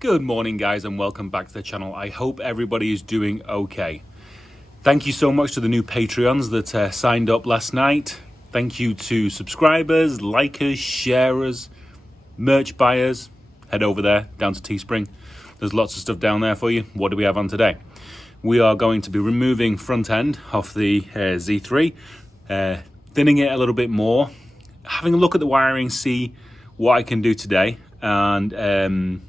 Good morning, guys, and welcome back to the channel. I hope everybody is doing okay. Thank you so much to the new Patreons that signed up last night. Thank you to subscribers, likers, sharers, merch buyers. Head over there, down to Teespring. There's lots of stuff down there for you. What do we have on today? We are going to be removing front end off the Z3, thinning it a little bit more, having a look at the wiring, see what I can do today, and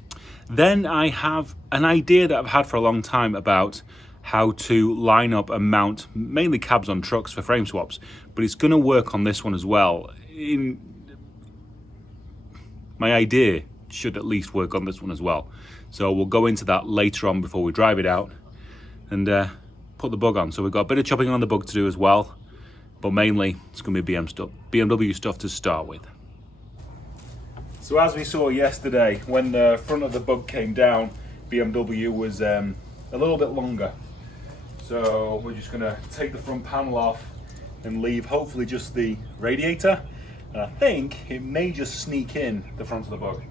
then I have an idea that I've had for a long time about how to line up and mount mainly cabs on trucks for frame swaps, but it's going to work on this one as well. My idea should at least work on this one as well. So we'll go into that later on before we drive it out and put the bug on. So we've got a bit of chopping on the bug to do as well, but mainly it's going to be BMW stuff to start with. So as we saw yesterday, when the front of the bug came down, BMW was a little bit longer. So we're just going to take the front panel off and leave hopefully just the radiator. And I think it may just sneak in the front of the bug.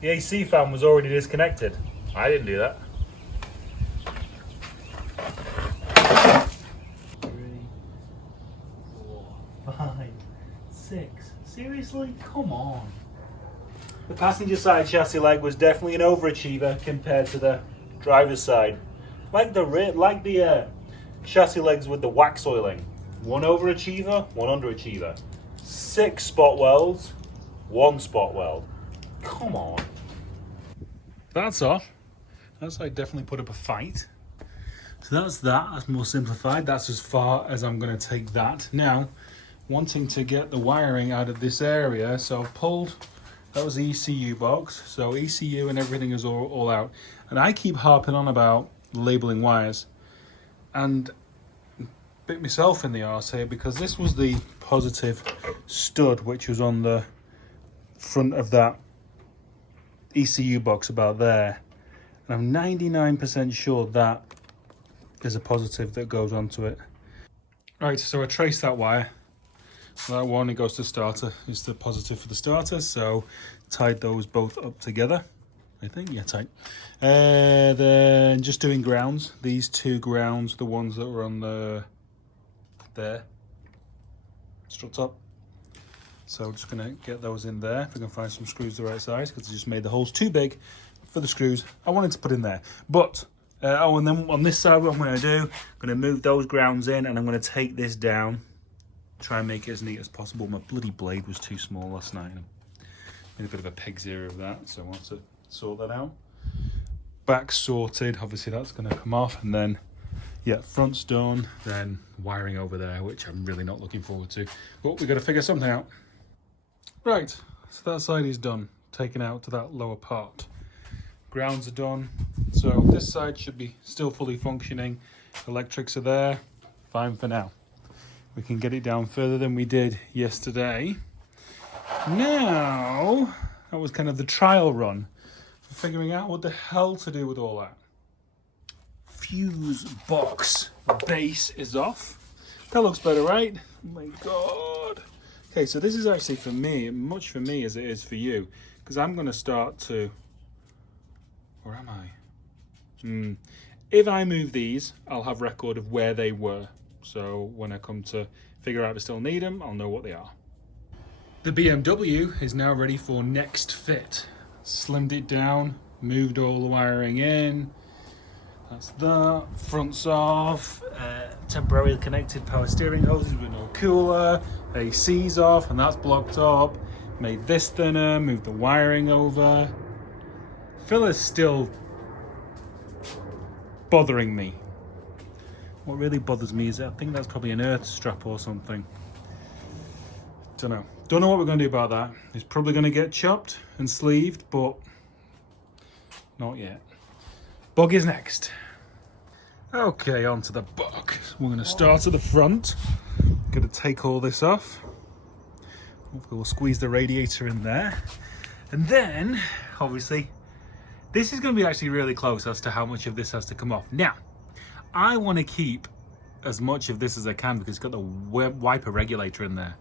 The AC fan was already disconnected. I didn't do that. 3, 4, 5, 6. Seriously? Come on. The passenger side chassis leg was definitely an overachiever compared to the driver's side. Like the chassis legs with the wax oiling. One overachiever, one underachiever. 6 spot welds, 1 spot weld. Come on. That's off. That's like definitely put up a fight. So that's more simplified. That's as far as I'm going to take that. Now, wanting to get the wiring out of this area, so I've pulled, that was the ECU box. So ECU and everything is all out. And I keep harping on about labeling wires. And bit myself in the arse here because this was the positive stud which was on the front of that ECU box about there, and I'm 99% sure that there's a positive that goes onto it. Right, so I traced that wire. That one, it goes to starter, is the positive for the starter, so tied those both up together. I think, yeah, tight. Then just doing grounds. These 2 grounds, the ones that were on there, strut top. So I'm just going to get those in there, if we can find some screws the right size, because I just made the holes too big for the screws I wanted to put in there. But, and then on this side what I'm going to do, I'm going to move those grounds in, and I'm going to take this down, try and make it as neat as possible. My bloody blade was too small last night. I made a bit of a peg's ear of that, so I want to sort that out. Back sorted, obviously that's going to come off, and then, yeah, front's done, then wiring over there, which I'm really not looking forward to. But we've got to figure something out. Right, so that side is done, taken out to that lower part. Grounds are done, so this side should be still fully functioning. Electrics are there, fine for now. We can get it down further than we did yesterday. Now, that was kind of the trial run for figuring out what the hell to do with all that. Fuse box base is off. That looks better, right? Oh my God. Okay, so this is actually for me, much for me as it is for you, because I'm going to start to, where am I? If I move these, I'll have record of where they were. So when I come to figure out I still need them, I'll know what they are. The BMW is now ready for next fit. Slimmed it down, moved all the wiring in. That's that. Front's off. Temporarily connected power steering hoses with no cooler. AC's off, and that's blocked up. Made this thinner, moved the wiring over. Filler's still bothering me. What really bothers me is I think that's probably an earth strap or something. Don't know what we're going to do about that. It's probably going to get chopped and sleeved, but not yet. Bug is next. Okay, on to the bug. We're going to start at the front. Going to take all this off. Hopefully we'll squeeze the radiator in there. And then, obviously, This is going to be actually really close as to how much of this has to come off. Now, I want to keep as much of this as I can because it's got the wiper regulator in there.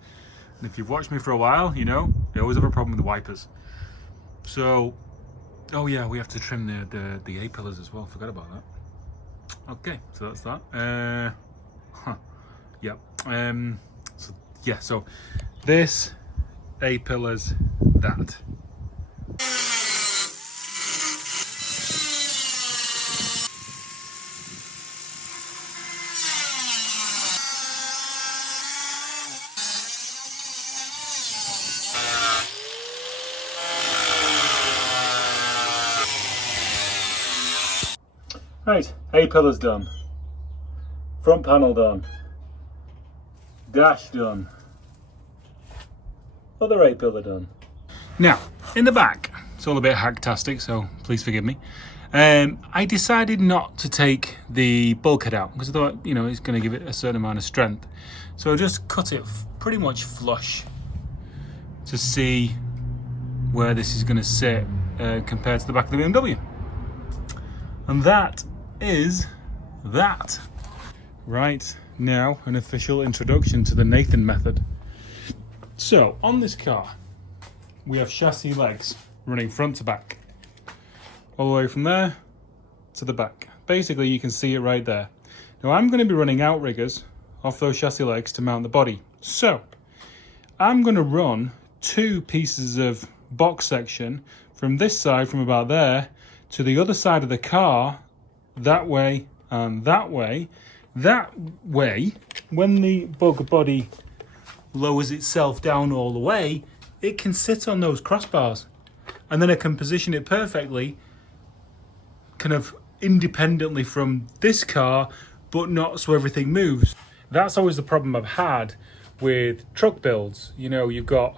And if you've watched me for a while, you know, I always have a problem with the wipers. So, oh yeah, we have to trim the A-pillars as well. Forgot about that. Okay, so that's that. Yep. So yeah, so this, A-pillars, that. Right, A-pillars done. Front panel done. Dash done. Other A-pillar done. Now, in the back, it's all a bit hacktastic, so please forgive me. I decided not to take the bulkhead out because I thought, you know, it's going to give it a certain amount of strength. So I just cut it pretty much flush to see where this is going to sit compared to the back of the BMW. And that is that. Right, now an official introduction to the Nathan method. So on this car we have chassis legs running front to back, all the way from there to the back. Basically you can see it right there. Now I'm going to be running outriggers off those chassis legs to mount the body. So I'm going to run 2 pieces of box section from this side, from about there, to the other side of the car, that way and that way. That way, when the bug body lowers itself down all the way, it can sit on those crossbars. And then I can position it perfectly, kind of independently from this car, but not so everything moves. That's always the problem I've had with truck builds. You know, you've got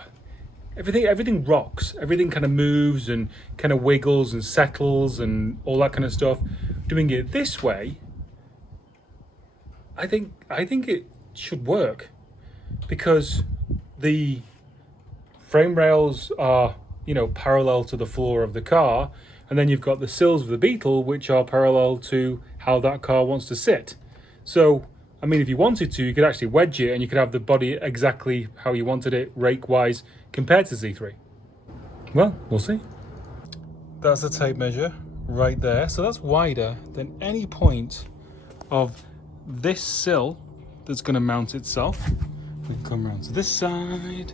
everything rocks, everything kind of moves and kind of wiggles and settles and all that kind of stuff. Doing it this way, I think it should work, because the frame rails are, you know, parallel to the floor of the car, and then you've got the sills of the Beetle which are parallel to how that car wants to sit. So I mean, if you wanted to, you could actually wedge it and you could have the body exactly how you wanted it, rake-wise, compared to Z3. Well, we'll see. That's the tape measure right there. So that's wider than any point of this sill that's going to mount itself. We come around to this side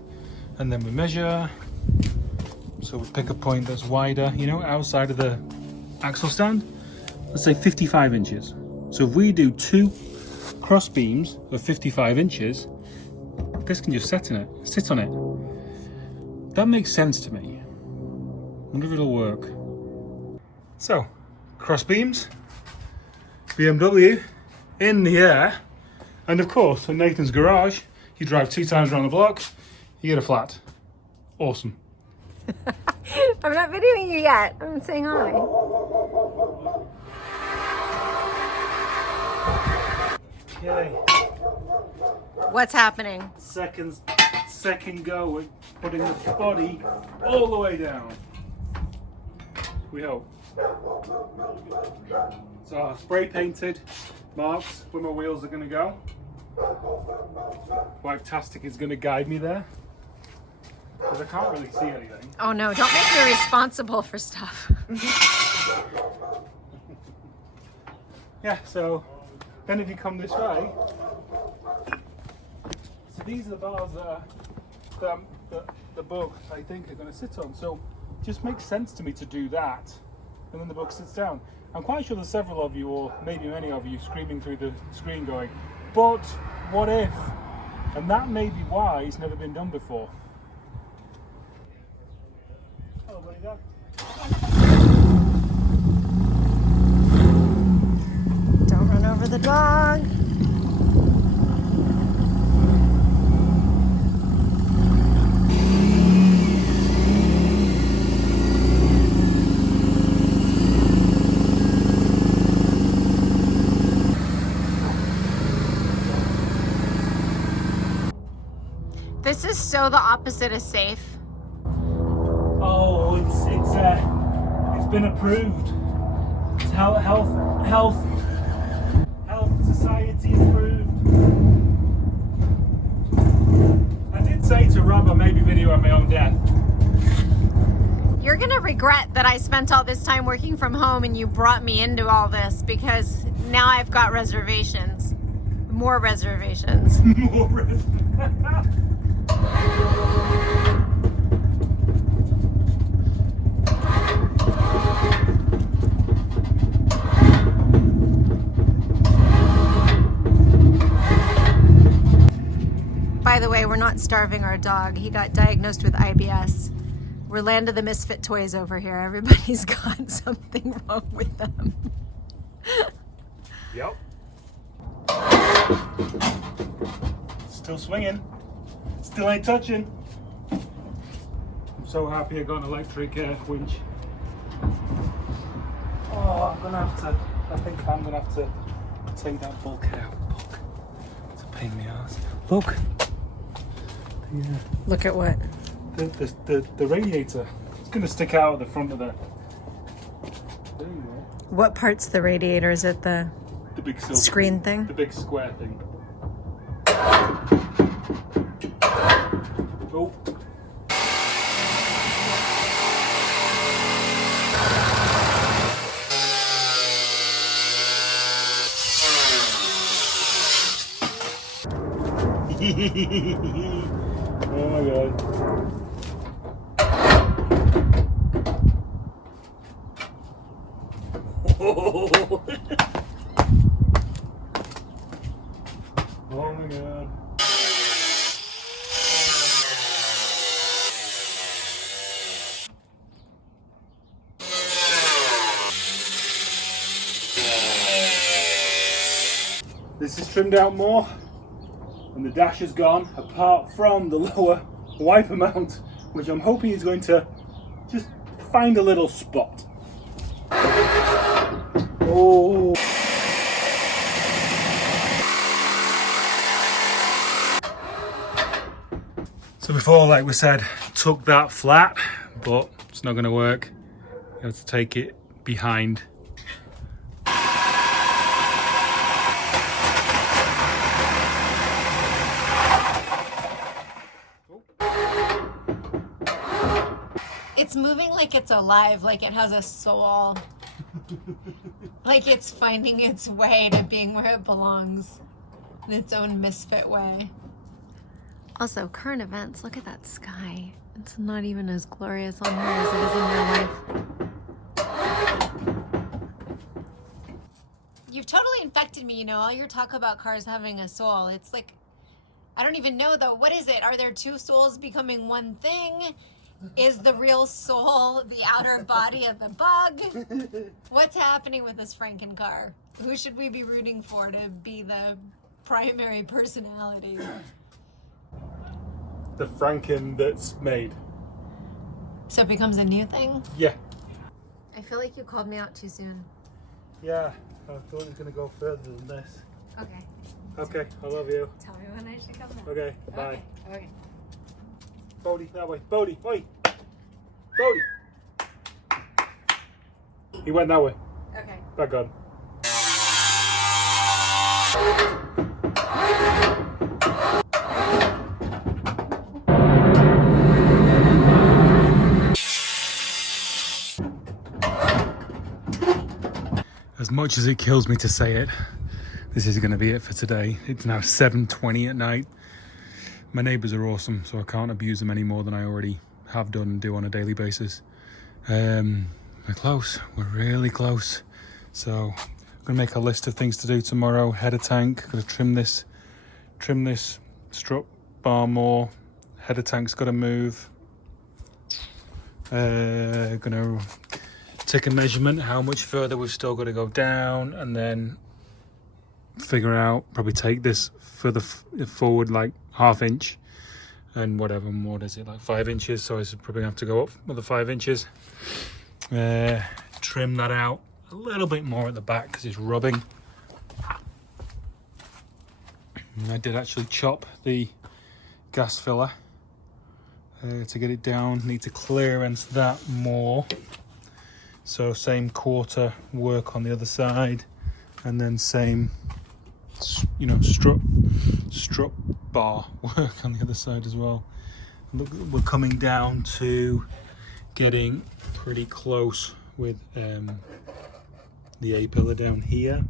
and then we measure. So we pick a point that's wider, you know, outside of the axle stand. Let's say 55 inches. So if we do 2 cross beams of 55 inches, this can just sit on it. That makes sense to me. Wonder if it'll work. So, cross beams, BMW in the air, and of course, in Nathan's garage, you drive 2 times around the block, you get a flat. Awesome. I'm not videoing you yet. I'm saying hi. Okay. What's happening? Second go at putting the body all the way down. We hope. So I've spray painted marks where my wheels are going to go. Wipe-tastic is going to guide me there, because I can't really see anything. Oh no, don't make me responsible for stuff. Yeah, so then if you come this way, so these are the bars that the bug, I think, are going to sit on. So it just makes sense to me to do that, and then the bug sits down. I'm quite sure there's several of you, or maybe many of you, screaming through the screen going, but what if? And that may be why it's never been done before. Oh, what do you got? Don't run over the dog. This is so the opposite of safe. Oh, it's been approved. It's health society approved. I did say to Rob I may be videoing my own death. You're gonna regret that I spent all this time working from home and you brought me into all this, because now I've got reservations. More reservations. More reservations. By the way, we're not starving our dog. He got diagnosed with IBS. We're Land of the Misfit Toys over here. Everybody's got something wrong with them. Yep. Still swinging. Still ain't touching. I'm so happy I got an electric winch. Oh, I'm gonna have to. I think I'm gonna have to take that bulkhead out. Look, it's a pain in the ass. Look. Look at what? The radiator. It's gonna stick out at the front of the. There you go. What part's the radiator? Is it the big silver screen thing? The big square thing. Oh. Oh my god. Oh my god. This is trimmed out more, and the dash is gone, apart from the lower wiper mount, which I'm hoping is going to just find a little spot. Oh. So before, like we said, took that flat, but it's not going to work. You have to take it behind. It's moving like it's alive, like it has a soul. Like it's finding its way to being where it belongs in its own misfit way. Also, current events, look at that sky. It's not even as glorious on her as it is in real life. You've totally infected me, you know, all your talk about cars having a soul. It's like, I don't even know though. What is it? Are there two souls becoming one thing? Is the real soul the outer body of the bug? What's happening with this Franken car? Who should we be rooting for to be the primary personality? The Franken that's made. So it becomes a new thing? Yeah. I feel like you called me out too soon. Yeah, I thought it was going to go further than this. Okay. Okay, I love you. Tell me when I should come back. Okay, bye. Okay. Bodie, that way. Bodie, oi! Bodie! He went that way. Okay. Back on. As much as it kills me to say it, this is going to be it for today. It's now 7:20 at night. My neighbours are awesome, so I can't abuse them any more than I already have done and do on a daily basis. We're close. We're really close. So I'm going to make a list of things to do tomorrow. Header tank. Going to trim this strut bar more. Header tank's got to move. Going to take a measurement how much further we've still got to go down, and then figure out, probably take this further forward like ½ inch, and whatever more is it, like 5 inches, so it's probably gonna have to go up another 5 inches. Trim that out a little bit more at the back because it's rubbing. And I did actually chop the gas filler to get it down. Need to clearance that more. So same quarter work on the other side, and then same, you know, strut bar work on the other side as well. Look, we're coming down to getting pretty close with the A-pillar down here.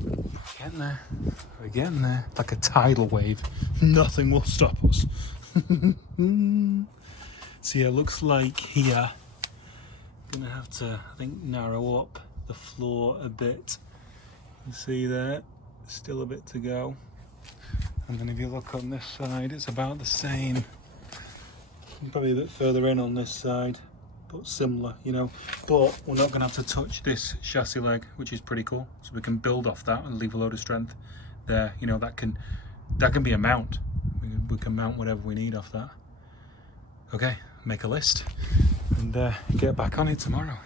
We're getting there, like a tidal wave. Nothing will stop us. So yeah, it looks like here, gonna have to, I think, narrow up the floor a bit. You see there, still a bit to go. And then if you look on this side, it's about the same. Probably a bit further in on this side, but similar, you know. But we're not gonna have to touch this chassis leg, which is pretty cool. So we can build off that and leave a load of strength there. You know, that can be a mount. We can mount whatever we need off that. Okay, make a list and get back on it tomorrow.